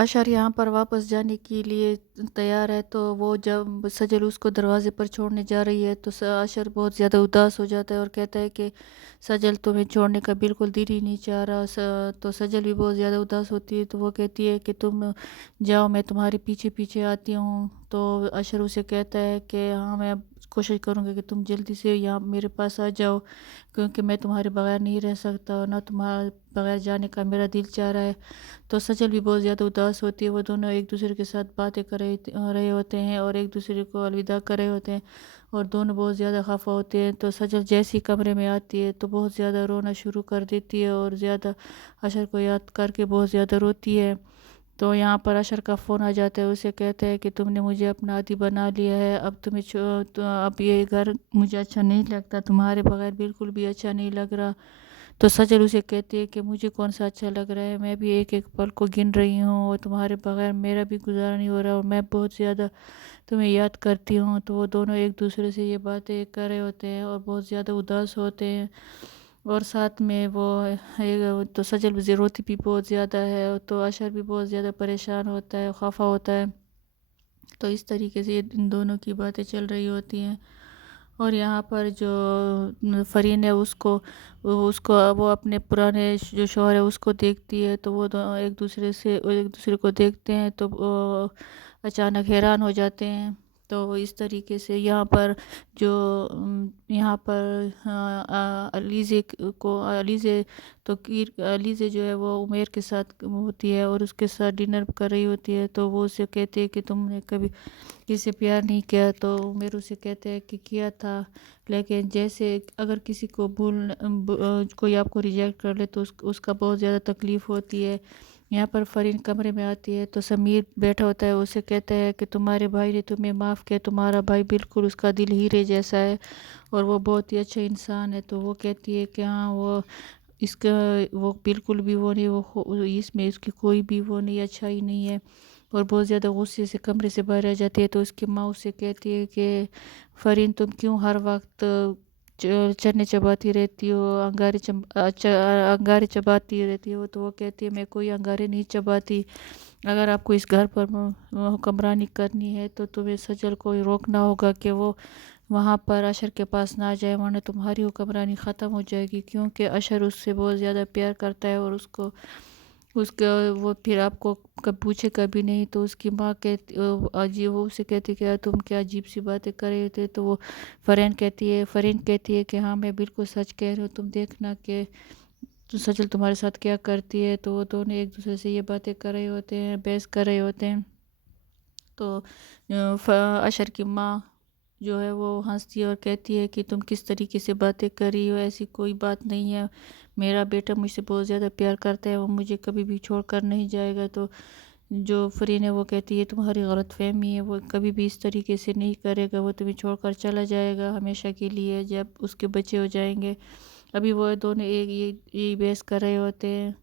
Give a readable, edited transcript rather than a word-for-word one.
अशर यहाँ पर वापस जाने के लिए तैयार है, तो वो जब सजल उसको दरवाजे पर छोड़ने जा रही है तो अशर बहुत ज़्यादा उदास हो जाता है और कहता है कि सजल तुम्हें छोड़ने का बिल्कुल दिल ही नहीं चाह रहा। तो सजल भी बहुत ज़्यादा उदास होती है, तो वो कहती है कि तुम जाओ, मैं तुम्हारे पीछे पीछे आती हूँ। तो अशर उसे कहता है कि हाँ, मैं कोशिश करूँगी कि तुम जल्दी से यहाँ मेरे पास आ जाओ, क्योंकि मैं तुम्हारे बगैर नहीं रह सकता और ना तुम्हारे बगैर जाने का मेरा दिल चाह रहा है। तो सचल भी बहुत ज़्यादा उदास होती है। वो दोनों एक दूसरे के साथ बातें कर रहे होते हैं और एक दूसरे को अलविदा कर रहे होते हैं और दोनों बहुत ज़्यादा खफा होते हैं। तो सचल जैसे ही कमरे में आती है तो बहुत ज़्यादा रोना शुरू कर देती है और ज़्यादा अशर को याद करके बहुत ज़्यादा रोती है। तो यहाँ पर अशर का फ़ोन आ जाता है, उसे कहता है कि तुमने मुझे अपना आदी बना लिया है, अब तो अब ये घर मुझे अच्छा नहीं लगता, तुम्हारे बगैर बिल्कुल भी अच्छा नहीं लग रहा। तो सजल उसे कहती है कि मुझे कौन सा अच्छा लग रहा है, मैं भी एक एक पल को गिन रही हूँ और तुम्हारे बगैर मेरा भी गुजारा नहीं हो रहा और मैं बहुत ज़्यादा तुम्हें याद करती हूँ। तो वो दोनों एक दूसरे से ये बातें कर रहे होते हैं और बहुत ज़्यादा उदास होते हैं और साथ में वो तो सजल भी रोती भी बहुत ज़्यादा है, तो अशर भी बहुत ज़्यादा परेशान होता है, खफा होता है। तो इस तरीके से इन दोनों की बातें चल रही होती हैं। और यहाँ पर जो फरीन है उसको वो अपने पुराने जो शौहर है उसको देखती है, तो वो दोनों एक दूसरे को देखते हैं तो वो अचानक हैरान हो जाते हैं। तो इस तरीके से यहाँ पर जो यहाँ पर अलीज़े जो है वो उमेर के साथ होती है और उसके साथ डिनर कर रही होती है। तो वो उसे कहते हैं कि तुमने कभी किसी से प्यार नहीं किया, तो उमेर उसे कहते हैं कि किया था, लेकिन जैसे अगर किसी को कोई आपको रिजेक्ट कर ले तो उसका बहुत ज़्यादा तकलीफ़ होती है। यहाँ पर फरीन कमरे में आती है तो समीर बैठा होता है, उसे कहता है कि तुम्हारे भाई ने तुम्हें माफ़ किया, तुम्हारा भाई बिल्कुल उसका दिल हीरे जैसा है और वो बहुत ही अच्छा इंसान है। तो वो कहती है कि हाँ, इसका वो बिल्कुल भी वो नहीं, इसमें इसकी कोई भी वो नहीं, अच्छाई नहीं है। और बहुत ज़्यादा गुस्से से कमरे से बाहर आ जाती है। तो उसकी माँ उससे कहती है कि फरीन, तुम क्यों हर वक्त चने चबाती रहती हो, अंगारे चबाती रहती हो। तो वो कहती है मैं कोई अंगारे नहीं चबाती, अगर आपको इस घर पर हुक्मरानी करनी है तो तुम्हें सजल को रोकना होगा कि वो वहाँ पर अशर के पास ना जाए, वरना तुम्हारी हुक्मरानी ख़त्म हो जाएगी, क्योंकि अशर उससे बहुत ज़्यादा प्यार करता है और उसका वो फिर आपको कब पूछे कभी नहीं। तो उसकी माँ कहती अजीब वो उसे कहती कि यार तुम क्या अजीब सी बातें कर रहे थे। तो वो फरीन कहती है कि हाँ, मैं बिल्कुल सच कह रही हूँ, तुम देखना कि तो सचल तुम्हारे साथ क्या करती है। तो वो दोनों एक दूसरे से ये बातें कर रहे होते हैं, बहस कर रहे होते हैं। तो अशर की माँ जो है वो हंसती है और कहती है कि तुम किस तरीके से बातें कर रही हो, ऐसी कोई बात नहीं है, मेरा बेटा मुझसे बहुत ज़्यादा प्यार करता है, वो मुझे कभी भी छोड़ कर नहीं जाएगा। तो जो फरीन है वो कहती है तुम्हारी गलत फहमी है, वो कभी भी इस तरीके से नहीं करेगा, वो तुम्हें छोड़कर चला जाएगा हमेशा के लिए जब उसके बच्चे हो जाएंगे। अभी वो दोनों एक यही बहस कर रहे होते हैं।